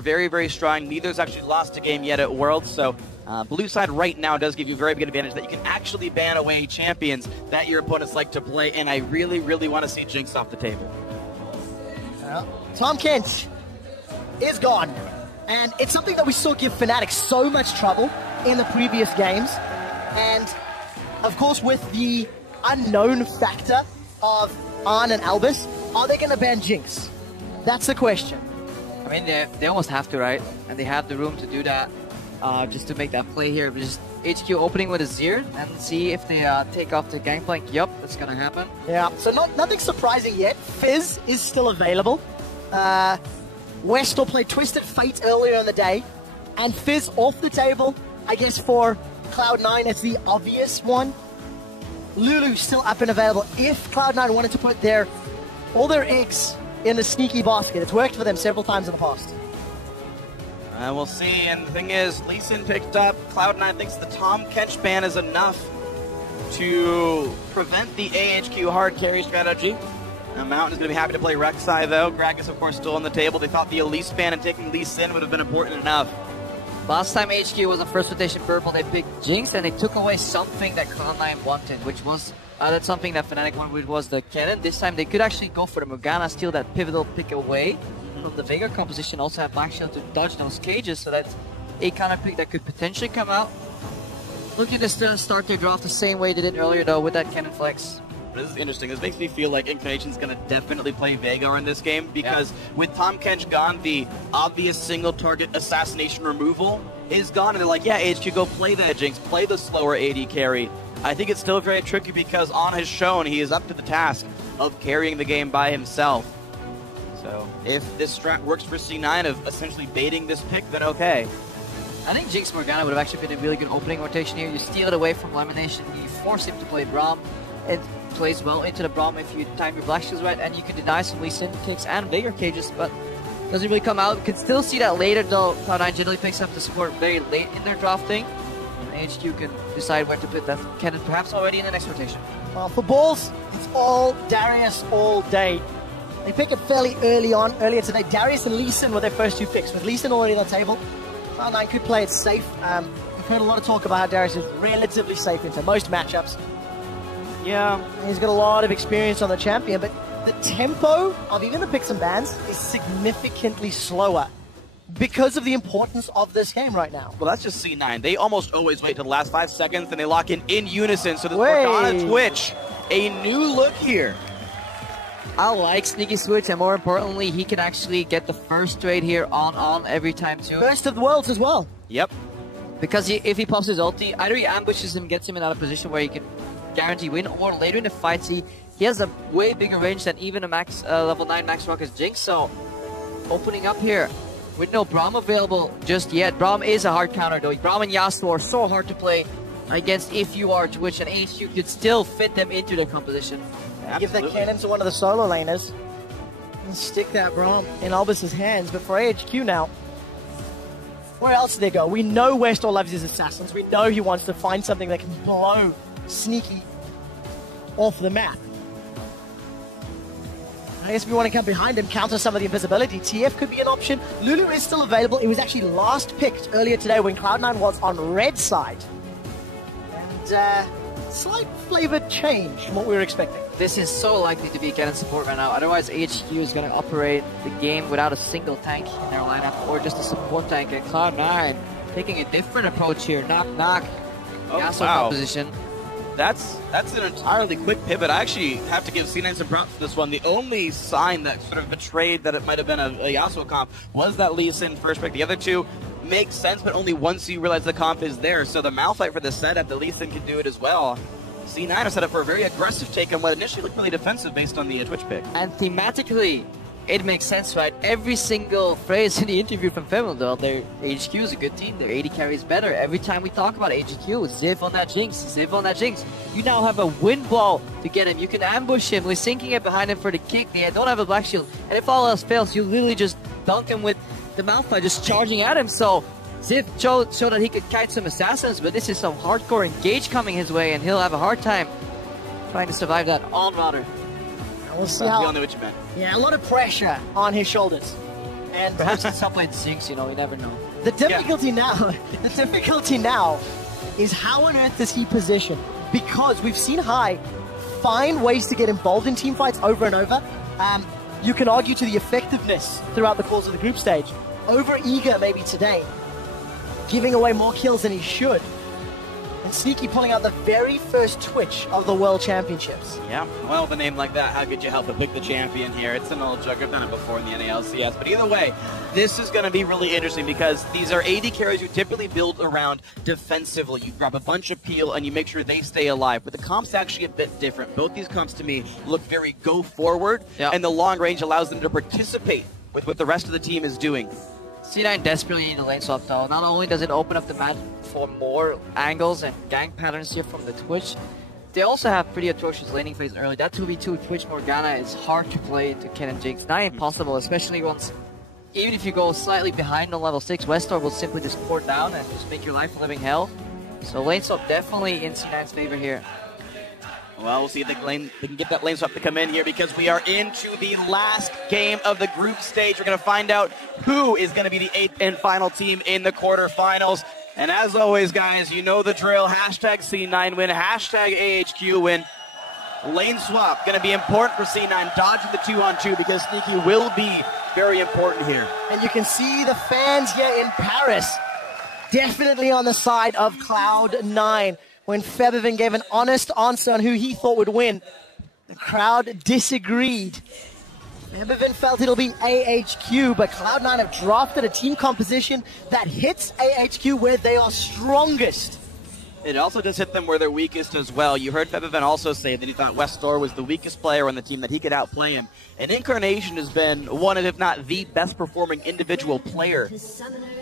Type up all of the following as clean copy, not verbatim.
very, very strong. Neither's actually lost a game yet at Worlds, so blue side right now does give you a very good advantage that you can actually ban away champions that your opponents like to play, and I really, really want to see Jinx off the table. Tahm Kench is gone, and it's something that we saw give Fnatic so much trouble in the previous games, and of course with the unknown factor of Arn and Albus, are they going to ban Jinx? That's the question. I mean, they almost have to, right? And they have the room to do that, just to make that play here. Just HQ opening with a Zir and see if they take off the gangplank. Yup, that's gonna happen. Yeah, so nothing surprising yet. Fizz is still available. Westall played Twisted Fate earlier in the day, and Fizz off the table. I guess for Cloud9, it's the obvious one. Lulu still up and available. If Cloud9 wanted to put all their eggs in the sneaky basket. It's worked for them several times in the past. We'll see, and the thing is, Lee Sin picked up. Cloud9 thinks the Tahm Kench ban is enough to prevent the AHQ hard carry strategy. Mountain is going to be happy to play Rek'Sai, though. Gragas, of course, still on the table. They thought the Elise ban and taking Lee Sin would have been important enough. Last time HQ was a first rotation purple, they picked Jinx, and they took away something that Cloud9 wanted, which was that's something that Fnatic wanted, which was the cannon. This time they could actually go for the Morgana, steal that pivotal pick away from the Veigar composition, also have Black Shield to dodge those cages, so that's a counter pick that could potentially come out. Looking to still start their draft the same way they did earlier, though, with that cannon flex. This is interesting. This makes me feel like Inclination's going to definitely play Veigar in this game, because with Tahm Kench gone, the obvious single target assassination removal is gone, and they're like, yeah, HQ, go play that Jinx, play the slower AD carry. I think it's still very tricky because On has shown he is up to the task of carrying the game by himself. So if this strat works for C9 of essentially baiting this pick, then okay. I think Jinx Morgana would have actually been a really good opening rotation here. You steal it away from Lamination, you force him to play Braum. It plays well into the Braum if you time your Black Shields right, and you can deny some Lee Sin kicks and Veigar cages, but doesn't really come out. You can still see that later, though. Cloud9 generally picks up the support very late in their drafting. HQ can decide where to put that cannon, perhaps already in the next rotation. Well, for balls, it's all Darius all day. They pick it fairly earlier today. Darius and Lee Sin were their first two picks. With Lee Sin already on the table, Cloud9 could play it safe. We've heard a lot of talk about how Darius is relatively safe into most matchups. Yeah. He's got a lot of experience on the champion, but the tempo of even the picks and bans is significantly slower because of the importance of this game right now. Well, that's just C9. They almost always wait till the last 5 seconds, and they lock in unison. So this Morgana Twitch, a new look here. I like Sneaky Switch, and more importantly, he can actually get the first trade here on every time too. First of the Worlds as well. Yep. Because if he pops his ulti, either he ambushes him, gets him in a position where he can guarantee win, or later in the fight, he has a way bigger range than even a max level 9 Max Rocket's Jinx. So opening up here with no Braum available just yet. Braum is a hard counter though. Braum and Yasuo are so hard to play against if you are Twitch, and HQ could still fit them into their composition. Give that cannon to one of the solo laners and stick that Braum in Albus's hands. But for AHQ now, where else do they go? We know Westall loves his assassins. We know he wants to find something that can blow Sneaky off the map. I guess if we want to come behind him, counter some of the invisibility, TF could be an option. Lulu is still available. It was actually last picked earlier today when Cloud9 was on red side. And slight flavored change from what we were expecting. This is so likely to be cannon support right now. Otherwise, HQ is going to operate the game without a single tank in their lineup, or just a support tank. And Cloud9 taking a different approach here. Knock, knock. Yasuo composition. That's an entirely quick pivot. I actually have to give C9 some props for this one. The only sign that sort of betrayed that it might have been a Yasuo comp was that Lee Sin first pick. The other two make sense, but only once you realize the comp is there. So the Malphite for the setup, the Lee Sin can do it as well. C9 are set up for a very aggressive take on what initially looked really defensive based on the Twitch pick. And thematically, it makes sense, right? Every single phrase in the interview from Femildal, their HQ is a good team, their AD carries better. Every time we talk about HQ, Ziv on that Jinx, Ziv on that Jinx. You now have a wind ball to get him. You can ambush him, we're sinking it behind him for the kick. They don't have a Black Shield. And if all else fails, you literally just dunk him with the Malphite just charging at him. So Ziv showed that he could kite some assassins, but this is some hardcore engage coming his way, and he'll have a hard time trying to survive that on router. We'll see how. We all know what you meant. Yeah, a lot of pressure on his shoulders. And Perhaps it's top lane Zinx, you know, you never know. the difficulty now is how on earth does he position? Because we've seen Hai find ways to get involved in team fights over and over. You can argue to the effectiveness throughout the course of the group stage. Over eager maybe today, giving away more kills than he should. And Sneaky pulling out the very first Twitch of the World Championships. Yeah, well, with a name like that, how could you help but pick the champion here? It's an old joke. I've done it before in the NALCS. But either way, this is going to be really interesting because these are AD carries you typically build around defensively. You grab a bunch of peel and you make sure they stay alive. But the comp's actually a bit different. Both these comps, to me, look very go forward, and the long range allows them to participate with what the rest of the team is doing. C9 desperately need a lane swap though. Not only does it open up the map for more angles and gank patterns here from the Twitch, they also have pretty atrocious laning phase early. That 2v2 Twitch Morgana is hard to play into Ken and Jinx. Not impossible, especially once, even if you go slightly behind on level 6, Westor will simply just pour down and just make your life a living hell. So lane swap definitely in C9's favor here. Well, we'll see if they can get that lane swap to come in here because we are into the last game of the group stage. We're going to find out who is going to be the 8th and final team in the quarterfinals. And as always, guys, you know the drill. Hashtag C9 win, hashtag AHQ win. Lane swap going to be important for C9, dodging the 2-on-2 because Sneaky will be very important here. And you can see the fans here in Paris definitely on the side of Cloud9. When Febiven gave an honest answer on who he thought would win, the crowd disagreed. Febiven felt it'll be AHQ, but Cloud9 have drafted a team composition that hits AHQ where they are strongest. It also does hit them where they're weakest as well. You heard Febiven also say that he thought Westor was the weakest player on the team, that he could outplay him. And Incarnation has been one of, if not the best performing individual player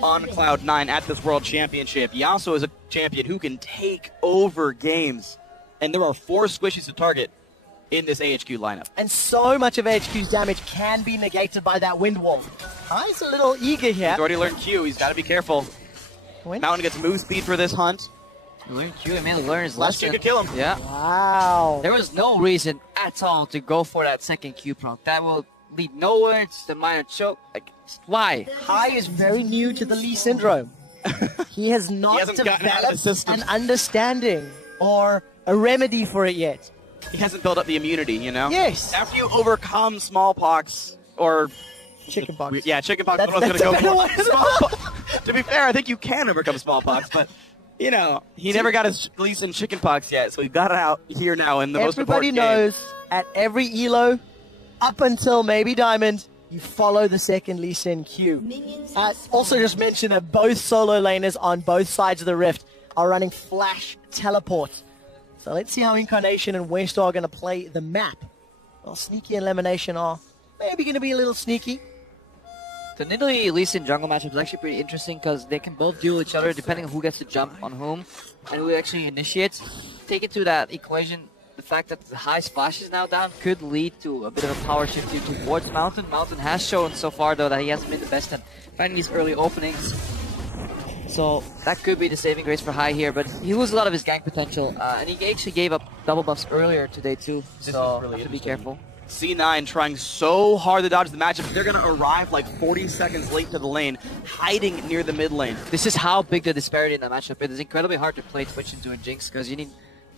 on Cloud9 at this World Championship. Yasuo is a champion who can take over games. And there are 4 squishies to target in this AHQ lineup. And so much of AHQ's damage can be negated by that wind wall. Hai's a little eager here. He's already learned Q. He's got to be careful. Mountain gets move speed for this hunt. Learn Q, I mean, learn his Last lesson. Q could kill him. Yeah. Wow. There was no reason at all to go for that second Q proc. That will lead nowhere. It's the minor choke. Like, why? Hai is very new to the Lee syndrome. He has not developed an understanding or a remedy for it yet. He hasn't built up the immunity, you know? Yes. After you overcome smallpox or... Chickenpox. Yeah, chickenpox. That's What I was going to go a better for. Smallpox. To be fair, I think you can overcome smallpox, but... You know, he never got his release in chickenpox yet, so we got it out here now in the most important game. Everybody knows at every elo, up until maybe Diamond, you follow the second Lee Sin Q. Also just mention that both solo laners on both sides of the rift are running flash teleport. So let's see how Incarnation and Westor are going to play the map. Well, Sneaky and Elimination are maybe going to be a little sneaky. The Nidalee Lee Sin jungle matchup is actually pretty interesting because they can both duel each other depending on who gets to jump on whom and who actually initiates. Take it to that equation, the fact that the high splash is now down could lead to a bit of a power shift here towards Mountain. Mountain has shown so far though that he hasn't been the best at finding these early openings. So that could be the saving grace for Hai here, but he loses a lot of his gank potential and he actually gave up double buffs earlier today too, so really have to be careful. C9 trying so hard to dodge the matchup. They're going to arrive like 40 seconds late to the lane, hiding near the mid lane. This is how big the disparity in that matchup is. It's incredibly hard to play Twitch into a Jinx because you need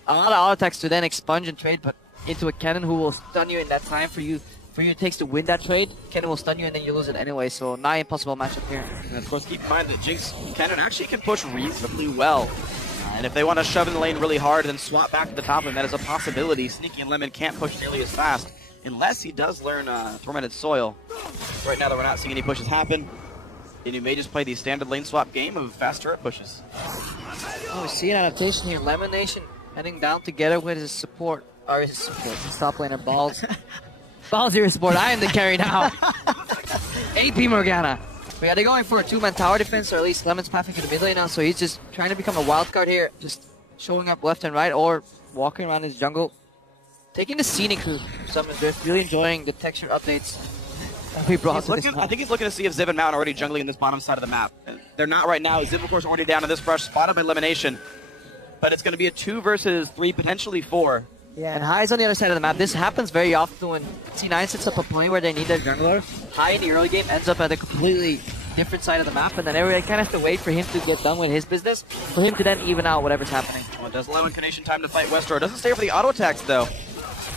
a lot of auto attacks to then expunge and trade, but into a cannon who will stun you in that time for you it takes to win that trade. Cannon will stun you and then you lose it anyway, so not impossible matchup here. And of course, keep in mind that Jinx cannon actually can push reasonably well. And if they want to shove in the lane really hard and swap back to the top lane, that is a possibility. Sneaky and Lemon can't push nearly as fast. Unless he does learn Tormented Soil. Right now, we're not seeing any pushes happen. And you may just play the standard lane swap game of fast turret pushes. Oh, we see an adaptation here. Lemon Nation heading down together with his support. Or his top laner, Balls. Balls here support. I am the carry now. AP Morgana. But yeah, they're going for a 2-man tower defense, or at least Lemon's pathing to the mid lane now, so he's just trying to become a wild card here. Just showing up left and right, or walking around his jungle. Taking the scenic route, Summoners Drift, really enjoying the texture updates that we brought to this map. I think he's looking to see if Ziv and Mountain are already jungling in this bottom side of the map. They're not right now. Ziv, of course, already down in this brush, spotted by Elimination. But it's going to be a 2 versus 3, potentially 4. Yeah. And High is on the other side of the map. This happens very often when C9 sets up a point where they need their jungler. High in the early game ends up at a completely different side of the map, and then everybody kind of has to wait for him to get done with his business, for him to then even out whatever's happening. Well, it does allow Incarnation time to fight Westro. Doesn't stay for the auto attacks, though.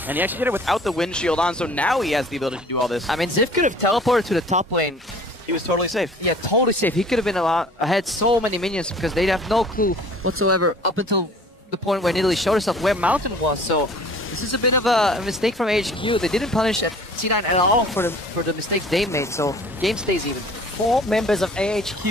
And he actually did it without the windshield on, so now he has the ability to do all this. I mean, Ziv could have teleported to the top lane. He was totally safe. Yeah, totally safe. He could have been ahead so many minions because they'd have no clue whatsoever up until the point where Nidalee showed herself where Mountain was. So this is a bit of a mistake from HQ. They didn't punish C9 at all for the mistakes they made, so game stays even. 4 members of AHQ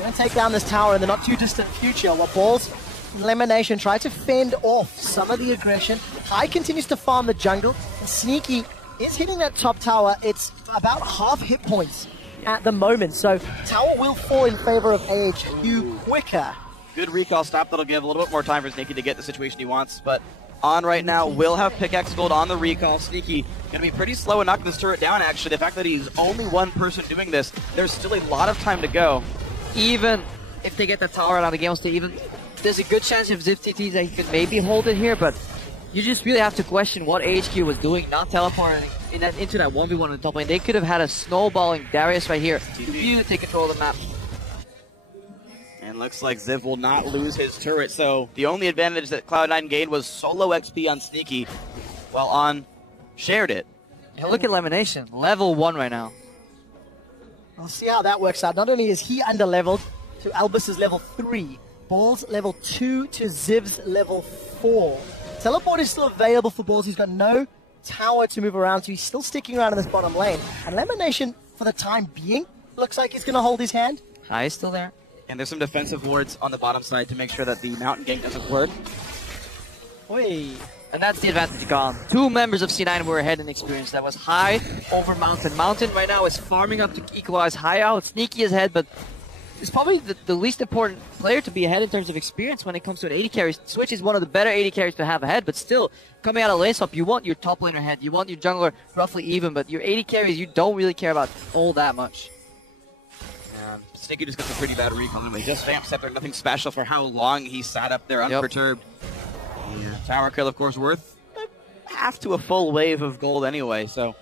going to take down this tower in the not too distant future, while Balls Elimination try to fend off some of the aggression. High continues to farm the jungle, and Sneaky is hitting that top tower. It's about half hit points at the moment, so tower will fall in favor of AHQ quicker. Good recall stop that'll give a little bit more time for Sneaky to get the situation he wants, but on right now will have pickaxe gold on the recall. Sneaky gonna be pretty slow in knocking this turret down, actually. The fact that he's only one person doing this, there's still a lot of time to go. Even if they get that tower out of the game, there's a good chance if Ziv TTs that he could maybe hold it here, but you just really have to question what HQ was doing, not teleporting into that 1v1 on the top lane. They could have had a snowballing Darius right here to really take control of the map. And looks like Ziv will not lose his turret, so the only advantage that Cloud9 gained was solo XP on Sneaky, while On shared it. Yeah, look at Elimination, level 1 right now. We'll see how that works out. Not only is he under-leveled to Albus's level 3, Balls level 2 to Ziv's level 4. Teleport is still available for Balls. He's got no tower to move around to. He's still sticking around in this bottom lane. And Elimination, for the time being, looks like he's going to hold his hand. High is still there. And there's some defensive wards on the bottom side to make sure that the mountain gank doesn't work. Oi. And that's the advantage gone. 2 members of C9 were ahead in experience. That was High over Mountain. Mountain right now is farming up to equalize High out. Sneaky is ahead, but it's probably the least important player to be ahead in terms of experience when it comes to an AD carry. Switch is one of the better AD carries to have ahead, but still, coming out of lane swap, you want your top laner ahead. You want your jungler roughly even, but your AD carries you don't really care about all that much. Sneaky just gets a pretty bad recall anyway. Just Vamp Scepter, nothing special for how long he sat up there unperturbed. Yeah. Tower kill, of course, worth half to a full wave of gold anyway, so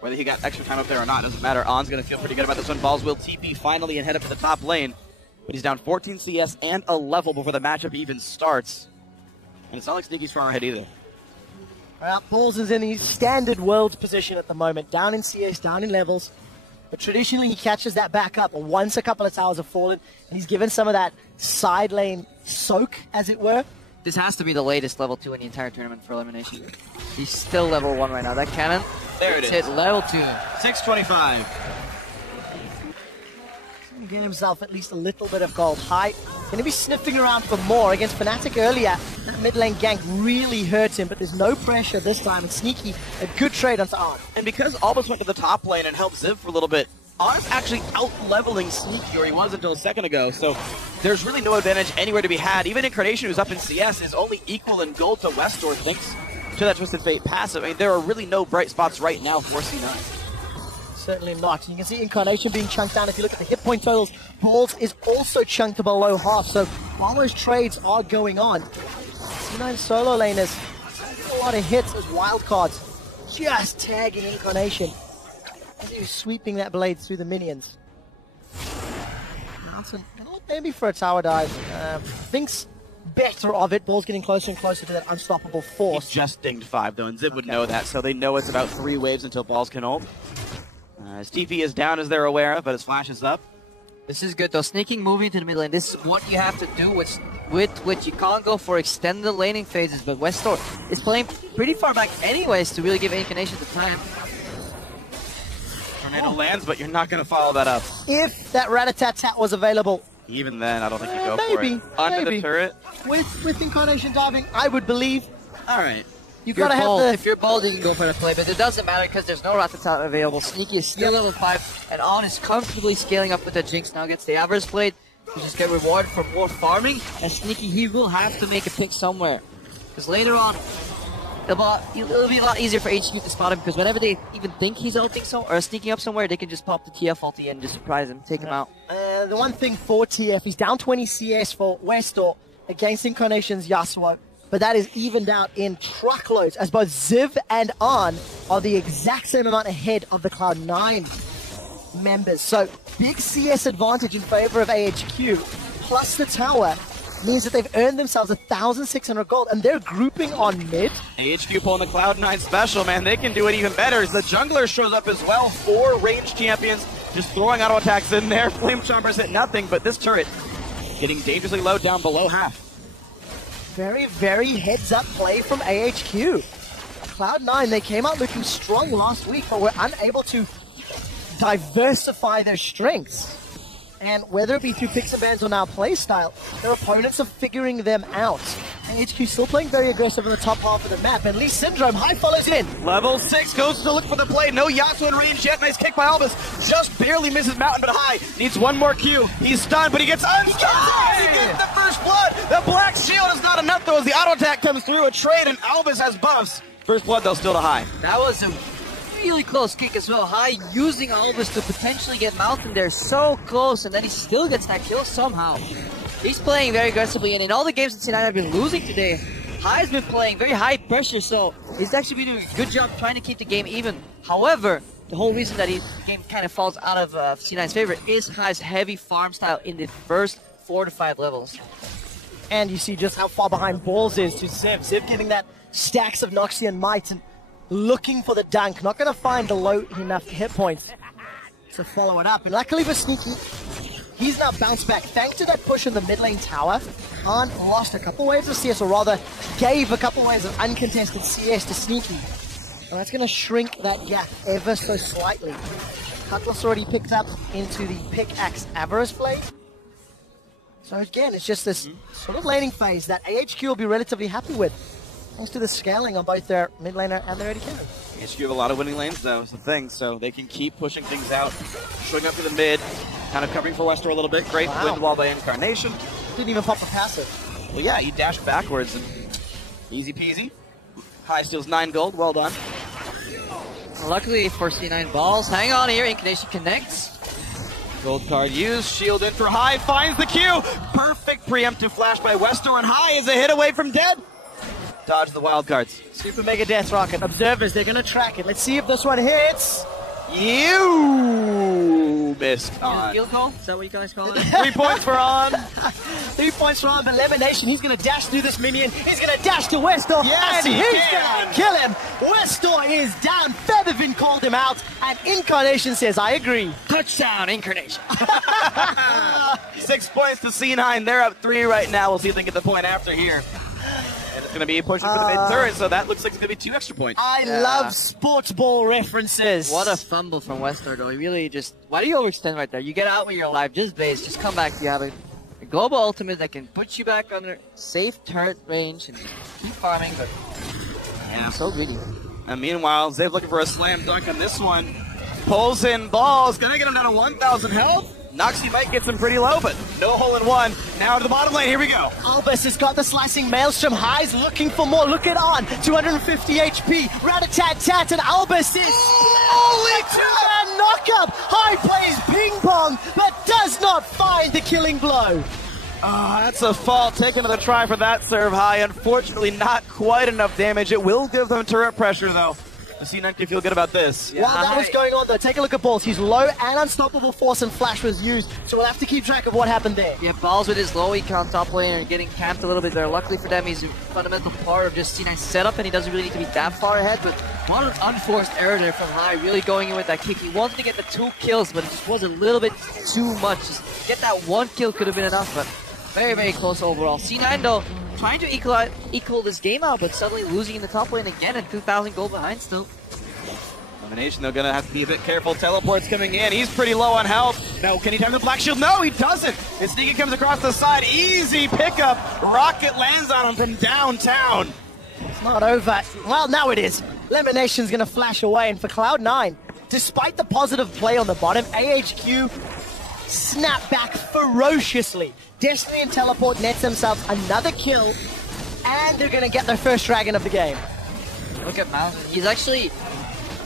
whether he got extra time up there or not doesn't matter. On's going to feel pretty good about this one. Balls will TP finally and head up to the top lane, but he's down 14 CS and a level before the matchup even starts. And it's not like Sneaky's far ahead either. Well, Balls is in his standard world position at the moment, down in CS, down in levels. But traditionally, he catches that back up once a couple of towers have fallen, and he's given some of that side lane soak, as it were. This has to be the latest level 2 in the entire tournament for Elimination. He's still level 1 right now. That cannon, there it is. Hit level 2. 625. Get himself at least a little bit of gold. High going to be sniffing around for more against Fnatic earlier. That mid lane gank really hurt him, but there's no pressure this time. And Sneaky, a good trade onto On. And because Albus went to the top lane and helped Ziv for a little bit, On's actually out-leveling Sneaky, or he was until a second ago, so there's really no advantage anywhere to be had. Even Incarnation, who's up in CS, is only equal in gold to Westdoor thanks to that Twisted Fate passive. I mean, there are really no bright spots right now for C9. Certainly not. You can see Incarnation being chunked down. If you look at the hit point totals, Balls is also chunked to below half. So while those trades are going on, C9 solo laners, a lot of hits as wildcards, just tagging Incarnation as he was sweeping that blade through the minions. Mountain, maybe for a tower dive, thinks better of it. Balls getting closer and closer to that unstoppable force. He just dinged 5 though, and Ziv would know that, so they know it's about 3 waves until Balls can ult. His TP is down as they're aware of, but his flash is up. This is good though. Sneaking, moving to the mid lane. This is what you have to do with which you can't go for extended laning phases, but Westdoor is playing pretty far back anyways to really give Incarnation the time. Tornado lands, but you're not going to follow that up. If that Rat-a-tat-tat was available. Even then, I don't think you go maybe, for it. Onto the turret. With Incarnation diving, I would believe. All right. You gotta have the... If you're bold, you can go for the play, but it doesn't matter because there's no Rat-a-tat available. Sneaky is still level 5, and On is comfortably scaling up with the Jinx. Now gets the Avarice Blade to just get rewarded for more farming, and Sneaky, he will have to make a pick somewhere. Because later on, it'll be a lot easier for HQ to spot him, because whenever they even think he's ulting or sneaking up somewhere, they can just pop the TF ulti and just surprise him, take him out. The one thing for TF, he's down 20 CS for Westdoor against Incarnation's Yasuo. but that is evened out in truckloads as both Ziv and Arn are the exact same amount ahead of the Cloud9 members. So big CS advantage in favor of AHQ, plus the tower means that they've earned themselves 1,600 gold, and they're grouping on mid. AHQ pulling the Cloud9 special, man. They can do it even better as the jungler shows up as well. 4 ranged champions just throwing auto attacks in there. Flame Chompers hit nothing, but this turret getting dangerously low down below half. Very, very heads-up play from AHQ. Cloud9, they came out looking strong last week, but were unable to diversify their strengths. And whether it be through picks and bans or now playstyle, their opponents are figuring them out. AHQ still playing very aggressive in the top half of the map, and Lee Syndrome high follows in. Level 6 goes to look for the play. No Yasuo in range yet. Nice kick by Albus. Just barely misses Mountain, but high. Needs one more Q. He's stunned, but he gets unstunned. He gets the first blood. The black shield is not enough, though, as the auto attack comes through. A trade, and Albus has buffs. First blood, though, still to high. That was a really close kick as well. High using Albus to potentially get Mountain there so close, and then he still gets that kill somehow. He's playing very aggressively, and in all the games that C9 have been losing today, High's been playing very high pressure, so he's actually been doing a good job trying to keep the game even. However, the whole reason that the game kind of falls out of C9's favor is High's heavy farm style in the first 4 to 5 levels. And you see just how far behind Balls is to Ziv. Ziv getting that stacks of Noxian Might and looking for the dunk. Not going to find the low enough hit points to follow it up. And luckily for Sneaky, he's now bounced back. Thanks to that push in the mid lane tower, Arn lost a couple waves of CS, or rather gave a couple waves of uncontested CS to Sneaky. And that's going to shrink that gap ever so slightly. Cutlass already picked up into the Pickaxe Avarice Blade. So again, it's just this sort of laning phase that AHQ will be relatively happy with, thanks to the scaling on both their mid laner and their AD carry. AHQ have a lot of winning lanes, though, is the thing, so they can keep pushing things out, showing up to the mid, kind of covering for Wester a little bit. Great wind wall by Incarnation. Didn't even pop a passive. Well, yeah, he dashed backwards and easy peasy. High steals 9 gold, well done. Luckily for C9 Balls, hang on here, Incarnation connects. Gold card used, shield in for High, finds the Q. Perfect preemptive flash by Wester, and High is a hit away from dead. Dodge the wild cards. Super Mega Death Rocket. Observers, they're going to track it. Let's see if this one hits. You missed. Field goal? Is that what you guys call it? 3 points for On. 3 points for On, but Elimination, he's going to dash through this minion. He's going to dash to Westor. Yes, and he he's can. going to kill him. Westor is down. Feathervin called him out, and Incarnation says, I agree. Touchdown, Incarnation. 6 points to C9. They're up 3 right now. We'll see if they get the point after here. And it's going to be pushing for the mid turret, so that looks like it's going to be 2 extra points. I love sports ball references. What a fumble from Wester, though. He really just... Why do you overextend right there? You get out when you're alive. Just base. Just come back. You have a global ultimate that can put you back under safe turret range and keep farming, but... Yeah. So greedy. And meanwhile, Zave's looking for a slam dunk on this one. Pulls in Balls. Going to get him down to 1,000 health. Noxie might get some pretty low, but no hole in one. Now to the bottom lane, here we go. Albus has got the slicing Maelstrom. High's looking for more. Look at On. 250 HP. Rat-a-tat-tat, and Albus is... Holy two-man knock-up. High plays ping-pong, but does not find the killing blow. That's a fault. Take another try for that serve High. Unfortunately, not quite enough damage. It will give them turret pressure, though. The C9 can feel good about this. Yeah, while that was going on, though, take a look at Balls. He's low and Unstoppable Force and Flash was used, so we'll have to keep track of what happened there. Yeah, Balls with his low econ top lane and getting camped a little bit there. Luckily for them, he's a fundamental part of just C9's setup, and he doesn't really need to be that far ahead, but what an unforced error there from High, really going in with that kick. He wanted to get the 2 kills, but it just was a little bit too much. Just get that 1 kill could have been enough, but very, very close overall. C9, though, trying to equal this game out, but suddenly losing in the top lane again and 2,000 gold behind still. Elimination, though, gonna have to be a bit careful. Teleport's coming in. He's pretty low on health. No, can he time the Black Shield? No, he doesn't. And Sneaky comes across the side. Easy pickup. Rocket lands on him from downtown. It's not over. Well, now it is. Elimination's gonna flash away, and for Cloud9, despite the positive play on the bottom, AHQ snap back ferociously. Destiny and Teleport nets themselves another kill, and they're gonna get their first dragon of the game. Look at Mountain. He's actually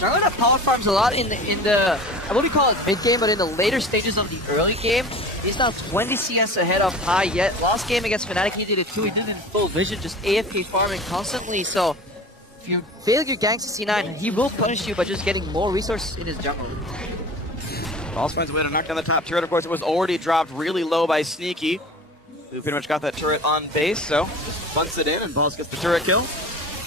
Jungler power farms a lot in the I wouldn't call it mid game, but in the later stages of the early game. He's now 20 CS ahead of High yet. Last game against Fnatic he did it too. He did it in full vision, just AFK farming constantly. So if you fail your ganks to C9, he will punish you by just getting more resources in his jungle. Balls finds a way to knock down the top turret. Of course, it was already dropped really low by Sneaky, who pretty much got that turret on base. So just bunts it in, and Balls gets the turret kill.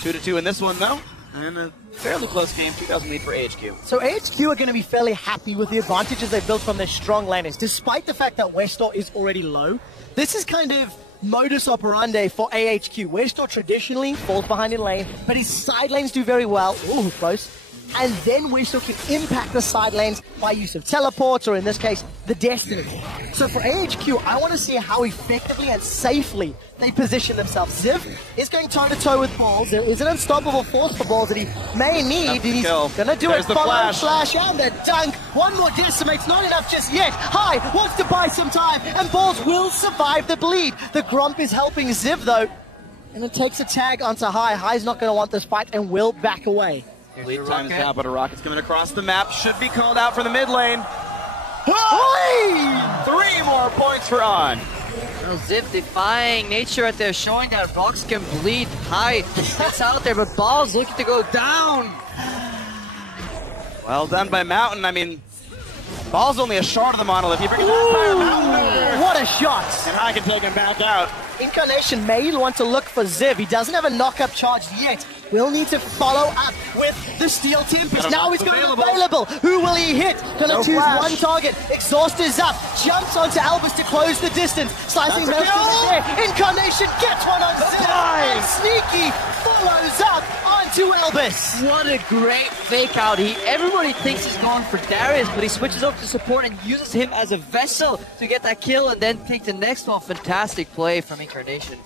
2-2 in this one though. And a fairly close game, 2,000 lead for AHQ. So AHQ are going to be fairly happy with the advantages they've built from their strong laners, despite the fact that Westor is already low. This is kind of modus operandi for AHQ. Westor traditionally falls behind in lane, but his side lanes do very well. Ooh, close. And then Westor can impact the side lanes by use of teleports, or in this case, the Destiny. So for AHQ, I want to see how effectively and safely they position themselves. Ziv is going toe-to-toe with Balls. There is an unstoppable force for Balls that he may need, and he's going to do it. Follow flash and the dunk. One more decimate's not enough just yet. High wants to buy some time, and Balls will survive the bleed. The Grump is helping Ziv, though, and it takes a tag onto High. High's not going to want this fight and will back away. Lead time's down, but a rocket's coming across the map. Should be called out for the mid lane. 3 more points for On. Well, Ziv defying nature right there, showing that rocks can bleed. High gets out there, but Balls looking to go down. Well done by Mountain. I mean, Balls only a shard of the monolith. He brings it back Mountain. What a shot! And I can take him back out. Incarnation may want to look for Ziv. He doesn't have a knock-up charge yet. Will need to follow up with the Steel Tempest. Now he's going to be available. Who will he hit? Gonna choose one target. Exhaust is up. Jumps onto Albus to close the distance. Slicing most of the air. Incarnation gets one on Ziv. And Sneaky follows up onto Albus. What a great fake out. Everybody thinks he's going for Darius, but he switches over to support and uses him as a vessel to get that kill and then take the next one. Fantastic play from Incarnation.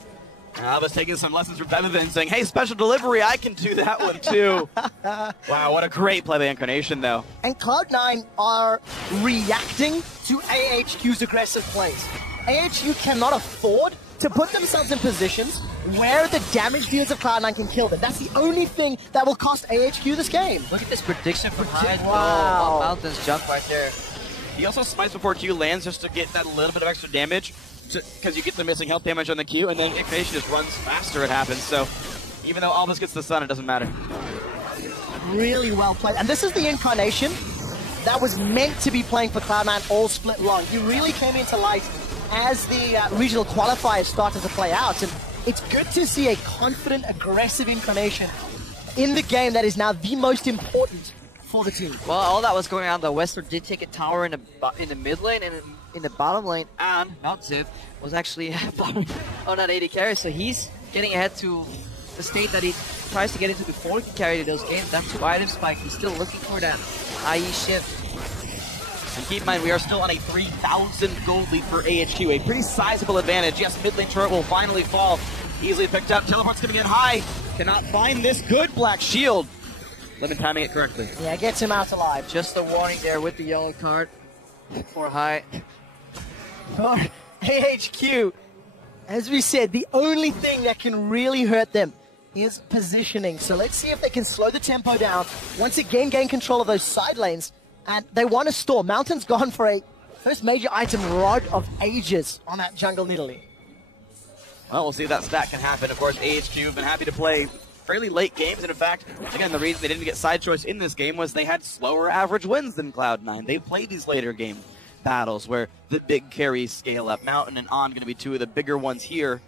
Albus taking some lessons from Bevan, saying, hey, special delivery, I can do that one too. Wow, what a great play by Incarnation, though. And Cloud9 are reacting to AHQ's aggressive plays. AHQ cannot afford to put themselves in positions where the damage deals of Cloud9 can kill them. That's the only thing that will cost AHQ this game. Look at this prediction from Hyde. Wow. Oh, Mountain's jump right there. He also smites before Q lands just to get that little bit of extra damage, because you get the missing health damage on the Q, and then Incarnation just runs faster, it happens. So even though Albus gets the stun, it doesn't matter. Really well played. And this is the Incarnation that was meant to be playing for Cloud9 all split long. He really came into light as the regional qualifiers started to play out. And it's good to see a confident, aggressive Incarnation in the game that is now the most important for the team. Well, all that was going on, the Western did take a tower in the mid lane and in the bottom lane, and not Ziv was actually on that 80 carry, so he's getting ahead to the state that he tries to get into before he can carry those games. That 2 item spike, he's still looking for that IE shift. And keep in mind, we are still on a 3,000 gold lead for AHQ, a pretty sizable advantage. Yes, mid lane turret will finally fall. Easily picked up, teleport's coming in high. Cannot find this good black shield. Lemon timing it correctly. Yeah, gets him out alive. Just a warning there with the yellow card for High. For AHQ, as we said, the only thing that can really hurt them is positioning. So let's see if they can slow the tempo down. Once again, gain control of those side lanes. And they want to store. Mountain's gone for a first major item rod of ages on that jungle Nidalee. Well, we'll see if that stat can happen. Of course, AHQ have been happy to play fairly late games, and in fact, again, the reason they didn't get side choice in this game was they had slower average wins than Cloud9. They played these later game battles where the big carries scale up. Mountain and On going to be 2 of the bigger ones here.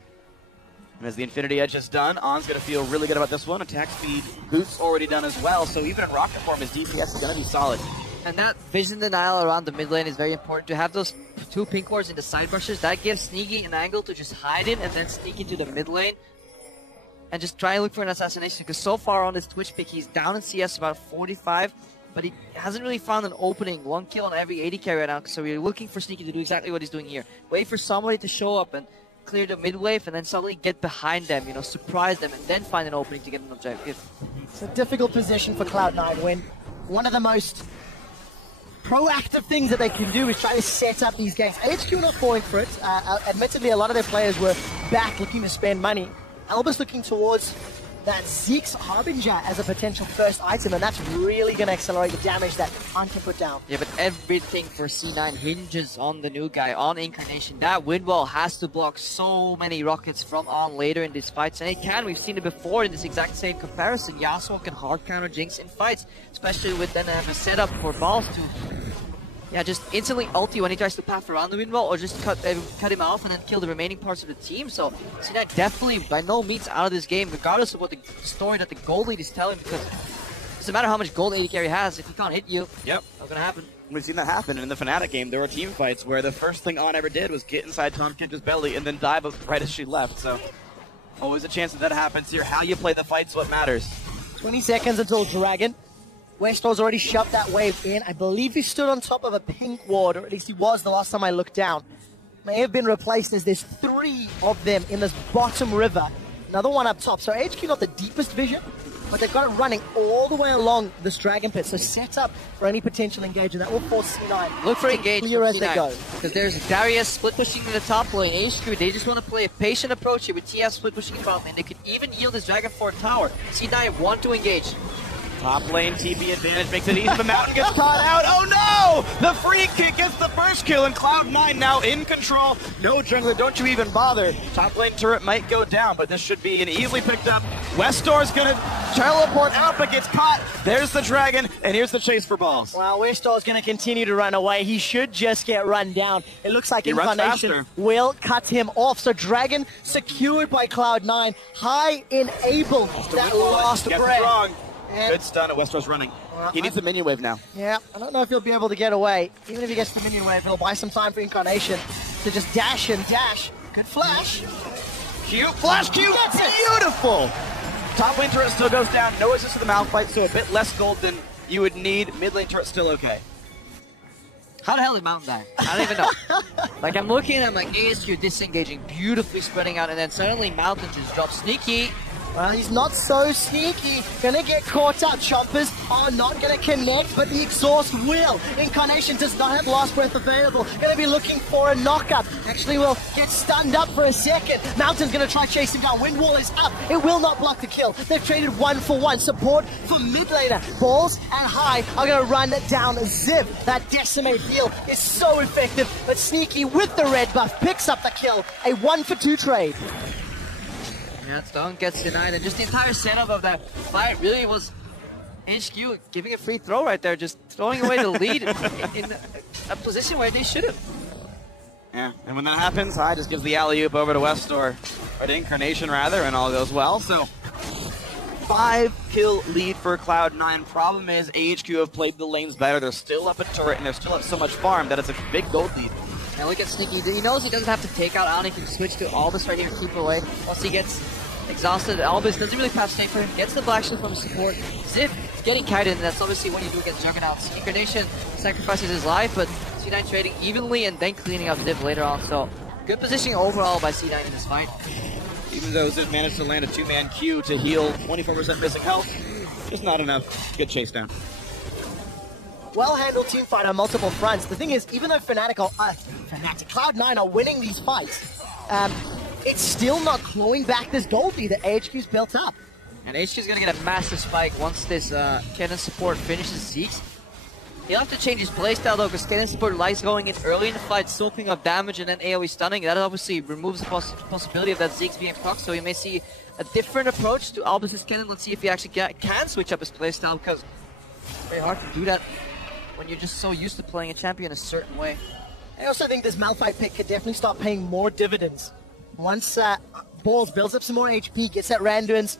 And as the Infinity Edge is done, On's going to feel really good about this one. Attack speed, Boot's already done as well, so even in rocket form, his DPS is going to be solid. And that vision denial around the mid lane is very important. To have those 2 pink wards in the side brushes, that gives Sneaky an angle to just hide it and then sneak into the mid lane and just try and look for an assassination. Because so far on this Twitch pick, he's down in CS about 45, but he hasn't really found an opening. 1 kill on every 80 carry right now, so we're looking for Sneaky to do exactly what he's doing here. Wait for somebody to show up and clear the mid wave, and then suddenly get behind them, you know, surprise them, and then find an opening to get an objective. It's a difficult position for Cloud9 when one of the most proactive things that they can do is try to set up these games. HQ not falling for it. Admittedly, a lot of their players were back looking to spend money. Albus looking towards that Zeke's Harbinger as a potential first item, and that's really going to accelerate the damage that Hunt can put down. Yeah, but everything for C9 hinges on the new guy, on Incarnation. That wind wall has to block so many rockets from on later in these fights, and it can. We've seen it before in this exact same comparison. Yasuo can hard counter Jinx in fights, especially with then have a setup for balls to just instantly ulti when he tries to path around the wind wall, or just cut him off and then kill the remaining parts of the team. So C9 definitely by no means out of this game, regardless of what the story that the gold lead is telling, because it doesn't matter how much gold AD carry has, if he can't hit you, not gonna happen. We've seen that happen in the Fnatic game. There were team fights where the first thing On ever did was get inside Tahm Kench's belly and then dive up right as she left. So always a chance that happens here. How you play the fight's what matters. 20 seconds until Dragon. Westor's already shoved that wave in. I believe he stood on top of a pink ward, or at least he was the last time I looked down. May have been replaced as there's 3 of them in this bottom river. Another one up top. So HQ not the deepest vision, but they've got it running all the way along this Dragon Pit. So set up for any potential engagement. That will force C9. Look for engagement clear as they go. Because there's Darius split pushing in the top lane. HQ, they just want to play a patient approach here with TF split pushing in front lane. They could even yield this Dragon Fort tower. C9 want to engage. Top lane TP advantage makes it easy. The Mountain gets caught out. Oh no! The free kick gets the first kill, and Cloud9 now in control. No jungler, don't you even bother. Top lane turret might go down, but this should be an easily picked up. Westor's gonna teleport out, but gets caught. There's the dragon, and here's the chase for balls. Well, Westor's going to continue to run away. He should just get run down. It looks like Incarnation will cut him off. So Dragon secured by Cloud9. High enable that last breath. Good stun at Westor's running. He needs the minion wave now. Yeah, I don't know if he'll be able to get away. Even if he gets the minion wave, he'll buy some time for Incarnation to just dash and dash. Good flash. Q, flash Q, beautiful! Top lane turret still goes down. No assist to the Malphite, so a bit less gold than you would need. Mid lane turret still okay. How the hell did Mountain die? I don't even know. Like, I'm looking and I'm like, ASQ disengaging, beautifully spreading out, and then suddenly Mountain just drops sneaky. Well, he's not so sneaky. Gonna get caught up. Chompers are not gonna connect, but the exhaust will. Incarnation does not have last breath available. Gonna be looking for a knockup. Actually will get stunned up for a second. Mountain's gonna try chase him down. Wind wall is up. It will not block the kill. They've traded 1-for-1. Support for mid laner. Balls and High are gonna run down Zip. That decimate heal is so effective, but Sneaky with the red buff picks up the kill. A 1-for-2 trade. Yeah, Stone gets denied, and just the entire setup of that fight really was HQ giving a free throw right there, just throwing away the lead in a position where they should have. Yeah, and when that happens, High just gives the alley-oop over to Westor, or to Incarnation rather, and all goes well. So 5-kill lead for Cloud9. Problem is, AHQ have played the lanes better. They're still up a turret, and they're still up so much farm that it's a big gold lead. And look at Sneaky. He knows he doesn't have to take out Allen. He can switch to Albus right here and keep away. Once he gets exhausted, Albus doesn't really pass safe for him. Gets the Black Shield from support. Ziv getting kited, and that's obviously what you do against Juggernauts. Incarnation sacrifices his life, but C9 trading evenly and then cleaning up Ziv later on. So good positioning overall by C9 in this fight. Even though Ziv managed to land a 2-man Q to heal 24% missing health, just not enough. Good chase down. Well-handled team fight on multiple fronts. The thing is, even though Cloud9 are winning these fights, it's still not clawing back this gold lead that AHQ's built up. And HQ's gonna get a massive spike once this Kennen support finishes Zeke's. He'll have to change his playstyle though, because Kennen support likes going in early in the fight, soaking up damage and then AoE stunning. That obviously removes the possibility of that Zeke's being proc, so we may see a different approach to Albus's Kennen. Let's see if he actually can switch up his playstyle, because it's very hard to do that when you're just so used to playing a champion a certain way. I also think this Malphite pick could definitely start paying more dividends. Once Balls builds up some more HP, gets that Randuin's,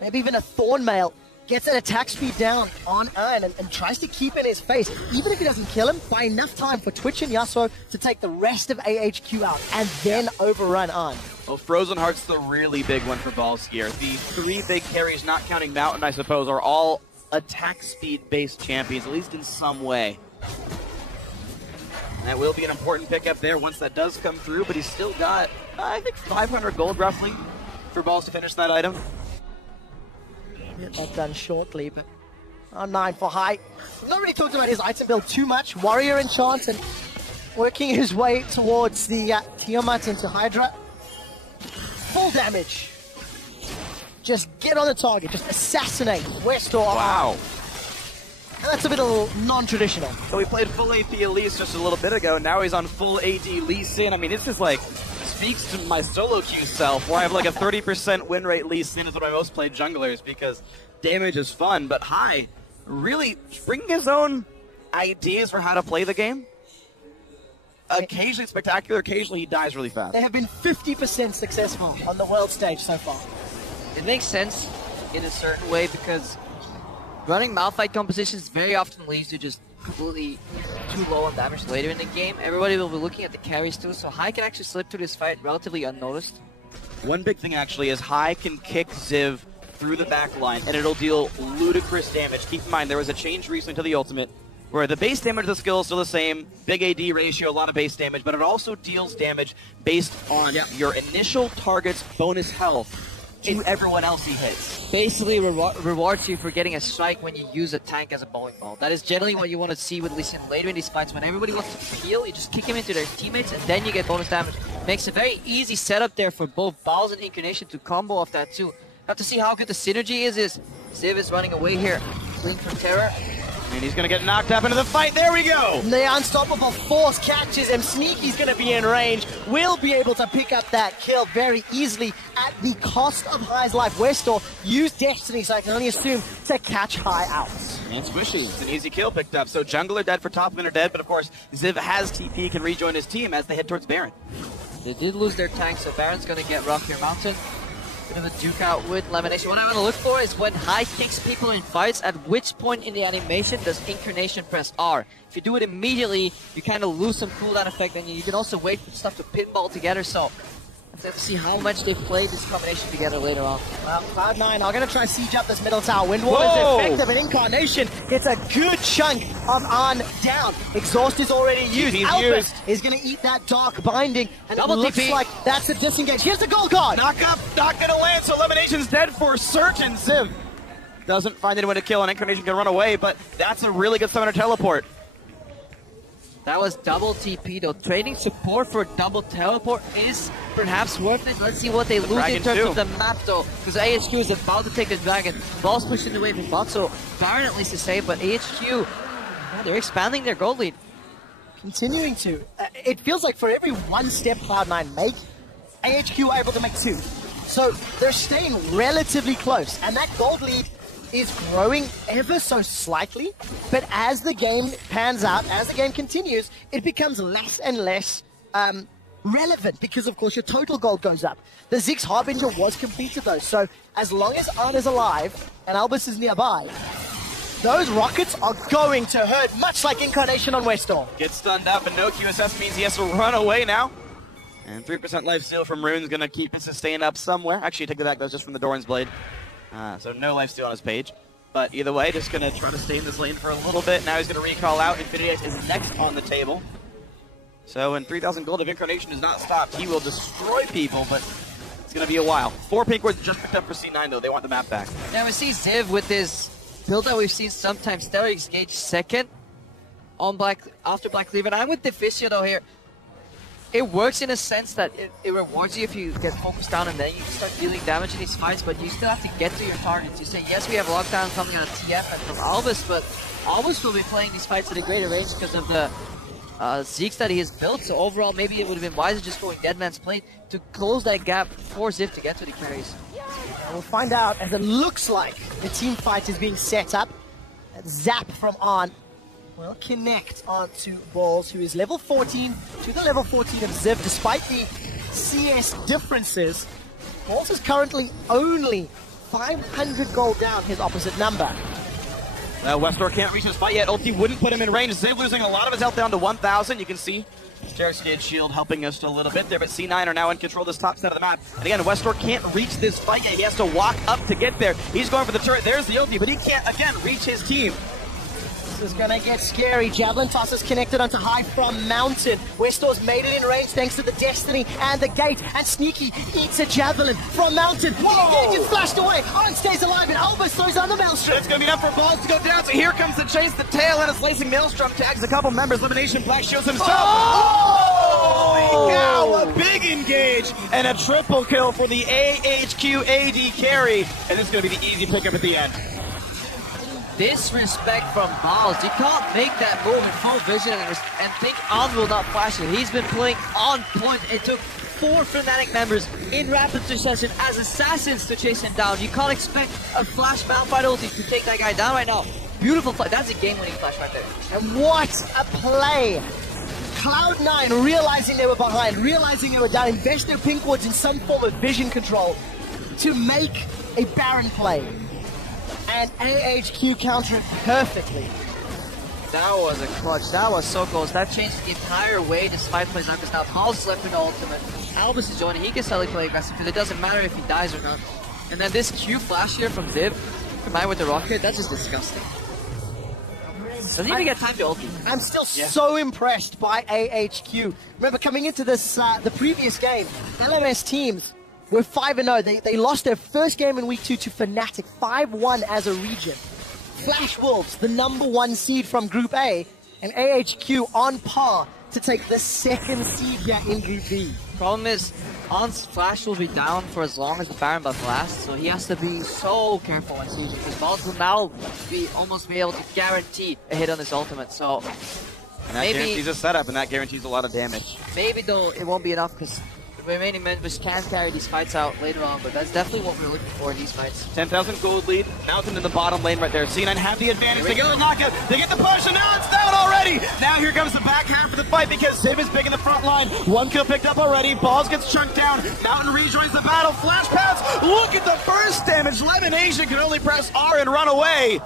maybe even a Thornmail, gets that attack speed down on Urn and tries to keep in his face. Even if he doesn't kill him, buy enough time for Twitch and Yasuo to take the rest of AHQ out and then overrun Urn. Well, Frozen Heart's the really big one for Balls here. The 3 big carries, not counting Mountain, I suppose, are all attack speed-based champions, at least in some way. That will be an important pickup there once that does come through, but he's still got, I think, 500 gold roughly for Balls to finish that item. Get that done shortly, but 9 for High. We've not really talked about his item build too much. Warrior Enchant and working his way towards the Tiamat into Hydra. Full damage. just get on the target, just assassinate Westor. Wow. And that's a bit of non-traditional. So he played full AP Elise just a little bit ago. Now he's on full AD Lee Sin. I mean, this is like, speaks to my solo queue self, where I have like a 30% win rate Lee Sin is what I most play junglers, because damage is fun. But Hai really bringing his own ideas for how to play the game. Occasionally spectacular, occasionally he dies really fast. They have been 50% successful on the world stage so far. It makes sense in a certain way because running Malphite compositions very often leads to just completely too low on damage later in the game. Everybody will be looking at the carries too, so Hai can actually slip through this fight relatively unnoticed. One big thing actually is Hai can kick Ziv through the back line and it'll deal ludicrous damage. Keep in mind there was a change recently to the ultimate where the base damage of the skill is still the same, big AD ratio, a lot of base damage, but it also deals damage based on your initial target's bonus health to everyone else he hits. Basically rewards you for getting a strike when you use a tank as a bowling ball. That is generally what you want to see with Lee Sin later in these fights. When everybody wants to peel, you just kick him into their teammates and then you get bonus damage. Makes a very easy setup there for both Balls and Incarnation to combo off that too. Have to see how good the synergy is. Ziv is running away here, fleeing from Terror. And he's going to get knocked up into the fight. There we go! The unstoppable force catches him. Sneaky's going to be in range. Will be able to pick up that kill very easily at the cost of Hai's life. Westor used Destiny, so I can only assume, to catch Hai out. And Squishy. It's an easy kill picked up. So jungler dead for top laner dead, but of course Ziv has TP, can rejoin his team as they head towards Baron. They did lose their tank, so Baron's going to get rough here. Mountain. Bit of a duke out with Lamination. What I want to look for is when Hai kicks people in fights, at which point in the animation does Incarnation press R. If you do it immediately, you kind of lose some cooldown effect, and you can also wait for stuff to pinball together, so let's have to see how much they've played this combination together later on. Well, Cloud9 are going to try and siege up this middle tower. Wind Wall is effective, and Incarnation gets a good chunk of Arn down. Exhaust is already used. Albus is going to eat that Dark Binding, and Double it looks TP. like that's a disengage. Here's the gold guard. Knock up, not going to land, so Elimination's dead for certain. Ziv doesn't find anyone to kill, and Incarnation can run away, but that's a really good summoner teleport. That was double TP though. Trading support for double teleport is perhaps worth it. Let's see what they lose in terms of the map though. Because AHQ is about to take the dragon. Ball's pushing away from bot, so Baron at least is safe, but AHQ, they're expanding their gold lead. Continuing to. It feels like for every one step Cloud9 make, AHQ are able to make two. So they're staying relatively close, and that gold lead is growing ever so slightly, but as the game pans out, as the game continues, it becomes less and less relevant because, of course, your total gold goes up. The Ziggs Harbinger was completed, though, so as long as Arn is alive and Albus is nearby, those rockets are going to hurt, much like Incarnation on Westor. Gets stunned up, and no QSS means he has to run away now. And 3% lifesteal from Rune's going to keep his sustain up somewhere. Actually, take that back, that was just from the Doran's Blade. So no lifesteal on his page. But either way, just going to try to stay in this lane for a little bit. Now he's going to recall out. Infinity Ice is next on the table. So in 3,000 gold, if Incarnation is not stopped, he will destroy people, but it's going to be a while. 4 pink wards just picked up for C9, though. They want the map back. Now we see Ziv with this build that we've seen sometimes. Stellar Engage second on after Black Cleaver. And I'm with Deficio, though, here. It works in a sense that it rewards you if you get focused down and then you can start dealing damage in these fights, but you still have to get to your targets. You say, yes, we have lockdown coming on TF and from Albus, but Albus will be playing these fights at a greater range because of the Zeeks that he has built, so overall maybe it would have been wiser just going Deadman's Plate to close that gap for Ziv to get to the carries. We'll find out as it looks like the team fight is being set up. Zap from Arn will connect onto Balls, who is level 14 to the level 14 of Ziv. Despite the CS differences, Balls is currently only 500 gold down his opposite number. Westor can't reach his fight yet. Ulti wouldn't put him in range. Ziv losing a lot of his health down to 1,000. You can see Terraceid Shield helping us a little bit there, but C9 are now in control of this top side of the map. And again, Westor can't reach this fight yet. He has to walk up to get there. He's going for the turret. There's the ulti, but he can't, again, reach his team. This is gonna get scary. Javelin Toss is connected onto Hai from Mountain. Westor's made it in range thanks to the Destiny and the Gate, and Sneaky eats a Javelin from Mountain. He gets flashed away. Arn stays alive, and Albus throws on the Maelstrom. It's gonna be enough for Balls to go down, so here comes the chase. The tail and a slicing Maelstrom tags a couple members. Elimination Black shows himself. Oh! Holy cow, a big engage, and a triple kill for the AHQ AD carry. And this is going to be the easy pickup at the end. Disrespect from Balls. You can't make that move in full vision and think On will not flash it. He's been playing on point. It took 4 Fnatic members in rapid succession as assassins to chase him down. You can't expect a flash Malphite ulti to take that guy down right now. Beautiful play. That's a game-winning flash right there. And what a play! Cloud9 realizing they were behind, realizing they were down, invest their pink wards in some form of vision control to make a Baron play. And AHQ counter it perfectly. That was a clutch. That was so close. That changed the entire way this fight plays out because now Paul's left with the ultimate. Albus is joining. He can suddenly play aggressive because it doesn't matter if he dies or not. And then this Q flash here from Ziv combined with the rocket, that's just disgusting. Doesn't even get time to ulti. I'm still so impressed by AHQ. Remember, coming into this the previous game, LMS teams were 5-0. They lost their first game in week 2 to Fnatic, 5-1 as a region. Flash Wolves, the #1 seed from Group A, and AHQ on par to take the 2nd seed here in Group B. Problem is, On's flash will be down for as long as the Baron buff lasts, so he has to be so careful when sieging, because Balls will now almost be able to guarantee a hit on his ultimate, so... And that guarantees a setup, and that guarantees a lot of damage. Maybe though, it won't be enough, because the remaining members can carry these fights out later on, but that's definitely what we're looking for in these fights. 10,000 gold lead, Mountain in the bottom lane right there. C9 have the advantage, they get the knockout, they get the push, and now it's down already! Now here comes the back half of the fight because Ziv is big in the front line. 1 kill picked up already, Balls gets chunked down, Mountain rejoins the battle, flash pounce, look at the burst damage, Lemonation can only press R and run away.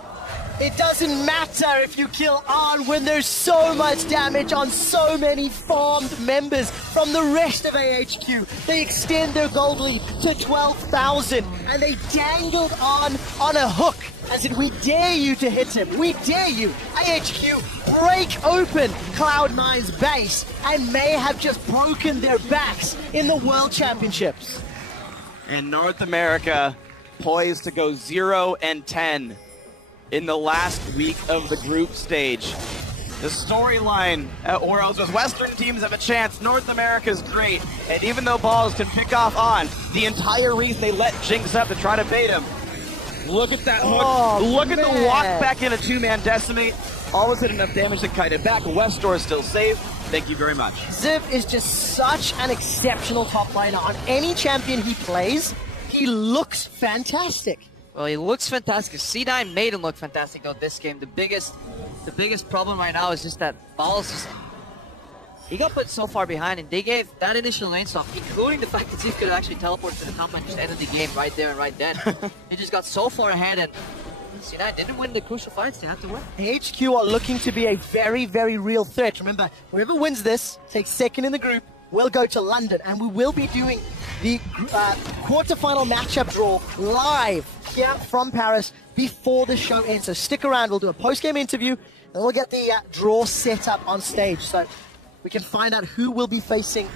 It doesn't matter if you kill On when there's so much damage on so many farmed members from the rest of AHQ. They extend their gold lead to 12,000 and they dangled on a hook as in we dare you to hit him. We dare you. AHQ break open Cloud9's base and may have just broken their backs in the World Championships. And North America poised to go 0-10. In the last week of the group stage. The storyline at Worlds was Western teams have a chance, North America's great, and even though Balls can pick off On, the entire reason they let Jinx up to try to bait him. Look at that hook, look at the walk back in a 2-man decimate, almost did enough damage to kite it back, Westor is still safe, thank you very much. Ziv is just such an exceptional top laner. On any champion he plays, he looks fantastic. Well, he looks fantastic. C9 made him look fantastic though this game. The biggest problem right now is just that Balls he got put so far behind, and they gave that initial lane swap, including the fact that Ziv could actually teleport to the top and just ended the game right there and right then. He just got so far ahead, and C9 didn't win the crucial fights. They had to win. HQ are looking to be a very, very real threat. Remember, whoever wins this takes 2nd in the group. We'll go to London, and we will be doing the quarterfinal matchup draw live here from Paris before the show ends. So stick around, we'll do a post-game interview, and we'll get the draw set up on stage so we can find out who will be facing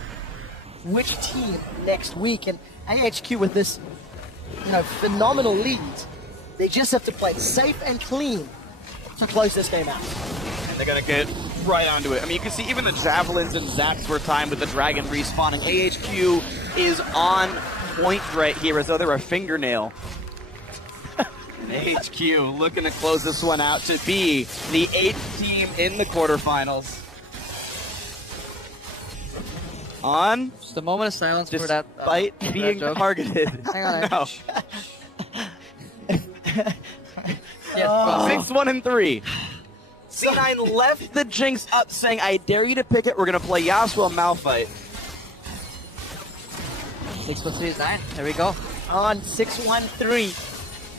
which team next week. And AHQ with this phenomenal lead, they just have to play safe and clean to close this game out. And they're going to get right onto it. I mean, you can see even the Javelins and Zacs were timed with the Dragon respawning. AHQ is on point right here as though they're a fingernail. AHQ looking to close this one out to be the 8th team in the quarterfinals. On. Just a moment of silence for that. Despite being targeted. Hang on. No. 6-1 and 3. C9 left the Jinx up saying, I dare you to pick it. We're going to play Yasuo Malphite. 6+3 is 9. There we go. On 6-1-3.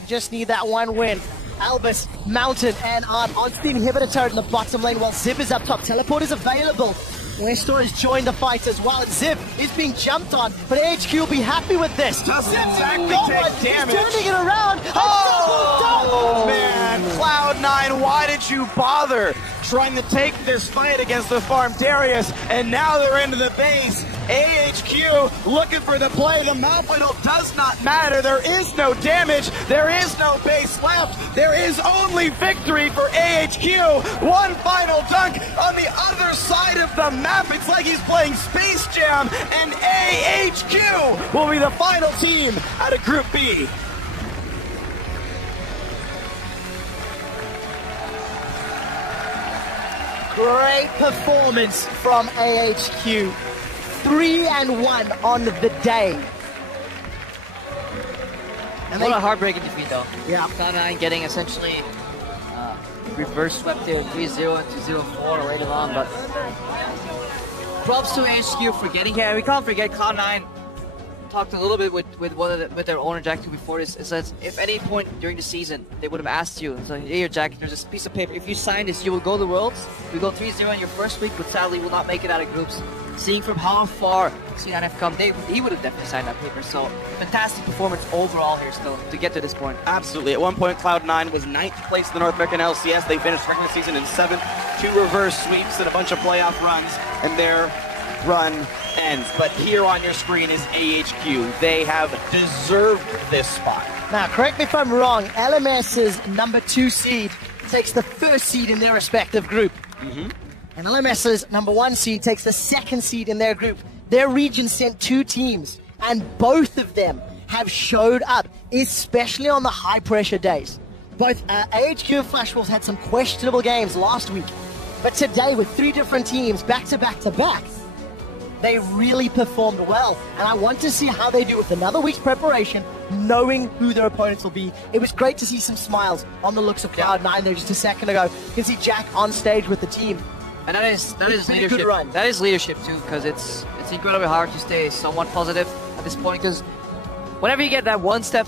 Just need that one win. Albus, Mountain, and onto the inhibitor turret in the bottom lane while Ziv is up top. Teleport is available. Westor has joined the fight as well, and Ziv is being jumped on, but AHQ will be happy with this. Doesn't exactly take damage. He's turning it around. Oh, man. Cloud9, why did you bother trying to take this fight against the farm Darius? And now they're into the base. AHQ looking for the play. The mouth whistle does not matter. There is no damage. There is no base left. There is only victory for AHQ. One final dunk on the other side of the map. It's like he's playing Space Jam, and AHQ will be the final team out of Group B. Great performance from AHQ. 3-1 on the day. And what a heartbreaking defeat, though. Yeah. Cloud9 getting essentially reverse swept there, 3-0 to 0-4 later on, but props to AHQ for getting here. We can't forget Cloud9 talked a little bit with their owner Jack before this. It says if any point during the season they would have asked you, it's like, hey, Jack, there's this piece of paper. If you sign this, you will go to the Worlds. We go 3-0 in your first week, but sadly will not make it out of groups. Seeing from how far C9 have come, he would have definitely signed that paper. So fantastic performance overall here still to get to this point. Absolutely. At one point, Cloud9 was 9th place in the North American LCS. They finished regular season in 7th, 2 reverse sweeps and a bunch of playoff runs, and their run ends. But here on your screen is AHQ. They have deserved this spot. Now, correct me if I'm wrong, LMS's number 2 seed takes the first seed in their respective group. And LMS's number 1 seed takes the 2nd seed in their group. Their region sent 2 teams, and both of them have showed up, especially on the high-pressure days. Both AHQ and Flash Wolves had some questionable games last week, but today with 3 different teams back-to-back-to-back, they really performed well, and I want to see how they do with another week's preparation, knowing who their opponents will be. It was great to see some smiles on the looks of Cloud9 there just a second ago. You can see Jack on stage with the team. And that is leadership. That is leadership too, because it's incredibly hard to stay somewhat positive at this point. Because whenever you get that one step